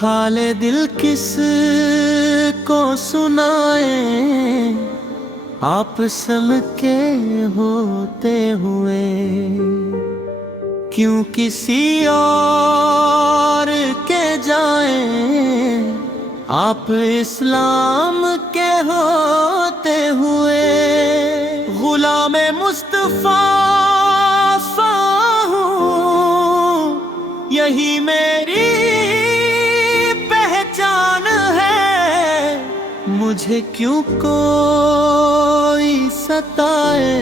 حال دل کس کو سنائے آپ سب کے ہوتے ہوئے، کیوں کسی اور کے جائیں آپ اسلام کے ہوتے ہوئے۔ غلام مصطفیٰ ہوں، یہی میری پہچان ہے، مجھے کیوں کوئی ستائے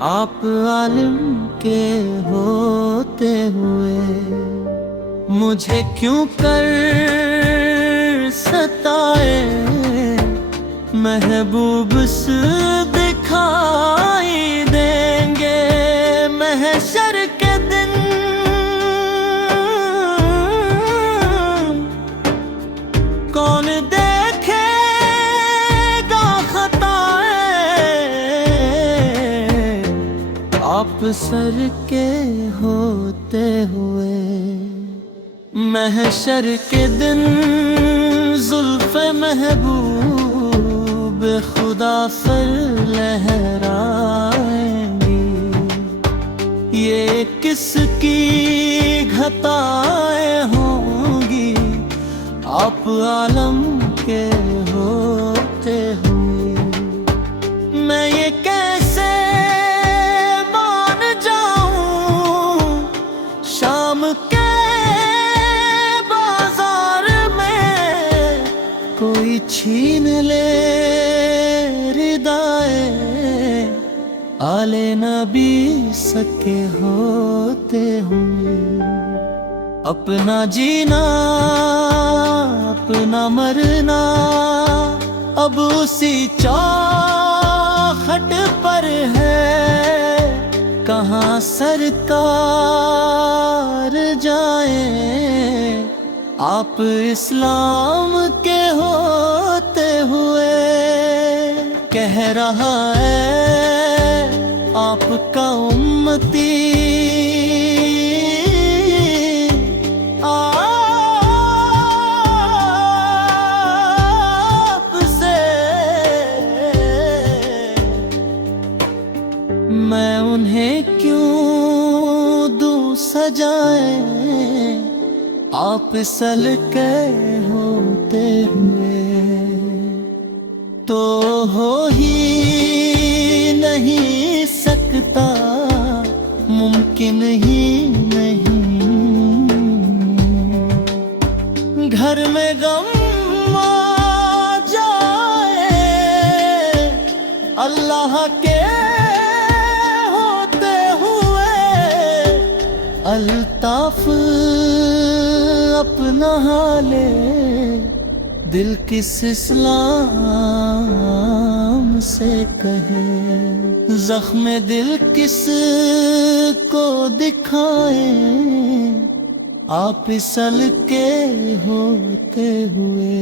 آپ عالم کے ہوتے ہوئے، مجھے کیوں کر ستائے محبوب سے دکھائی دیں گے محشر کے دن۔ کون دیکھے گا خطائیں آپ سر کے ہوتے ہوئے، محشر کے دن زلف محبوب خدا پر لہرائیں گی، یہ کس کی گھتائیں ہوں گی آپ عالم کے ہوتے ہوئے۔ میں یہ کیسے مان جاؤں شام کے بازار میں کوئی چھین لے ردائے آل نبی سکے ہوتے ہوئے۔ اپنا جینا اپنا مرنا اب اسی چوکھٹ پر ہے، کہاں سرکار جائیں آپ اسلام کے ہوتے ہوئے۔ کہہ رہا ہے آپ کا امتی میں انہیں کیوں دوں سجائیں آپ سلکے ہوتے ہوئے، تو ہو ہی نہیں سکتا ممکن ہی نہیں، گھر میں غم آ جائے اللہ کے الطاف اپنا حالے دل کس اسلام سے کہے، زخم دل کس کو دکھائیں آپ سل کے ہوتے ہوئے۔